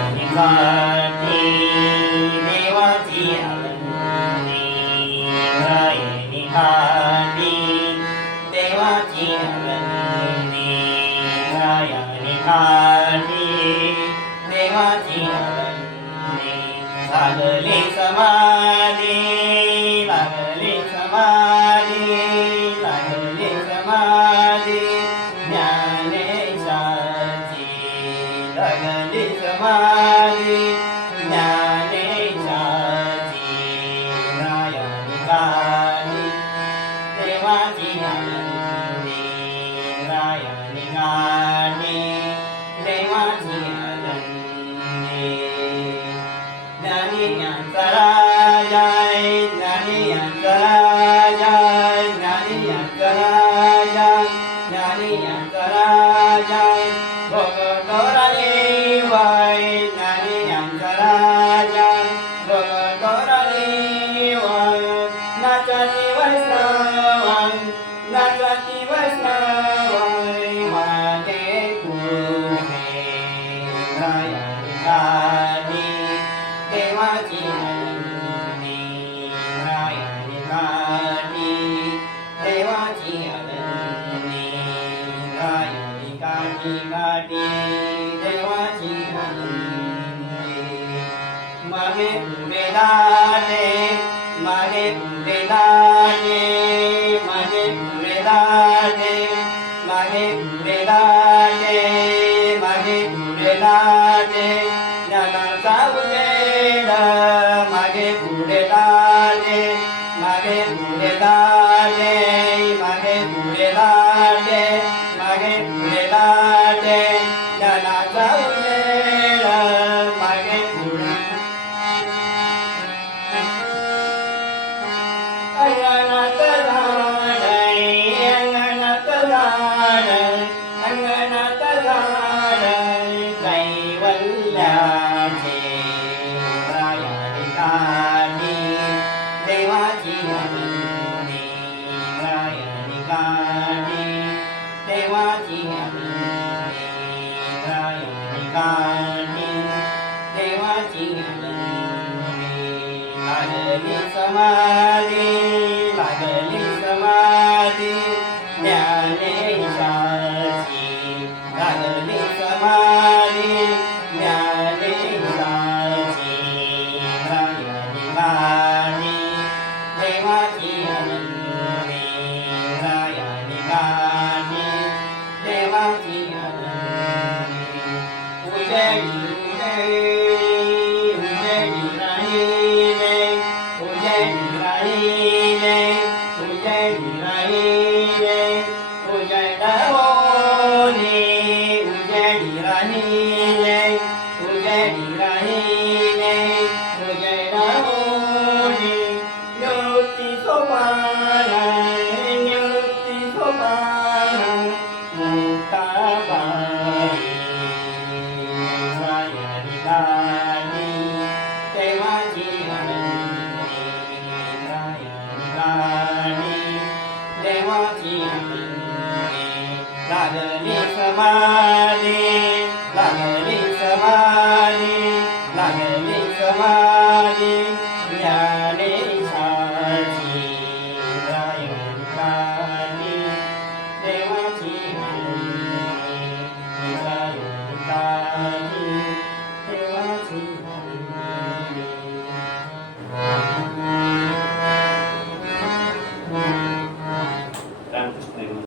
रायनिकाटी देवाची आनंदी रायनिकाटी देवाची आनंदी रायनिकाटी देवाची आनंदी लागली समाधी लागली समाधी लागली समाधी ज्ञानेशाची लागली समाधी ज्ञानेशाची रायनिकाटी देवाची आनंदी रायनिकाटी देवाची आनंदी ज्ञानियांचा राजा ज्ञानियांचा राजा ज्ञानियांचा राजा ज्ञानियांचा राजा भगतोराने वाय ज्ञानियांचा राजा भगतोराने वाय नाचती वैष्णवान नाचती वैष्णवाय मागे पुढे रायनिकाटी देवाची आनंदी रायनिकाटी देवाची आनंदी रायनिकाटी काटी देवाची आनंदी मागे पुढे दाटे मागे पुढे दाटे मागे पुढे दाटे मागे पुढे दाटे मागे पुढे दाटे ज्ञानाचा उजेड मागे पुढे दाटे मागे पुढे दाटे मागे पुढे दाटे मागे पुढे दाटे ज्ञानाचा उजेड मागे पुढे अंगणात झाड अंगणात झाड अंगणात झाड कैवल्याचे रायनिकाटी देवाची आनंदी रायनिकाटी देवाची आनंदी रायनिकाटी देवाची आनंदी लागली समाधी लागली समाधी ज्ञानेशाची लागली समाधी ज्ञानेशाची रायनिकाटी देवाची आनंदी रायनिकाटी देवाची आनंदी उजेडी उजेडी राहिले उजेडी राहिले उजेडी राहिले उजेड होली उजेडी राहिले उजेडी राहिले उजेड होली निवृत्ती सोपान निवृत्ती सोपान मुक्ताबाई रायनिकाटी देवाची आनंदी रायनिकाटी देवाची आनंदी लागली समाधी लागली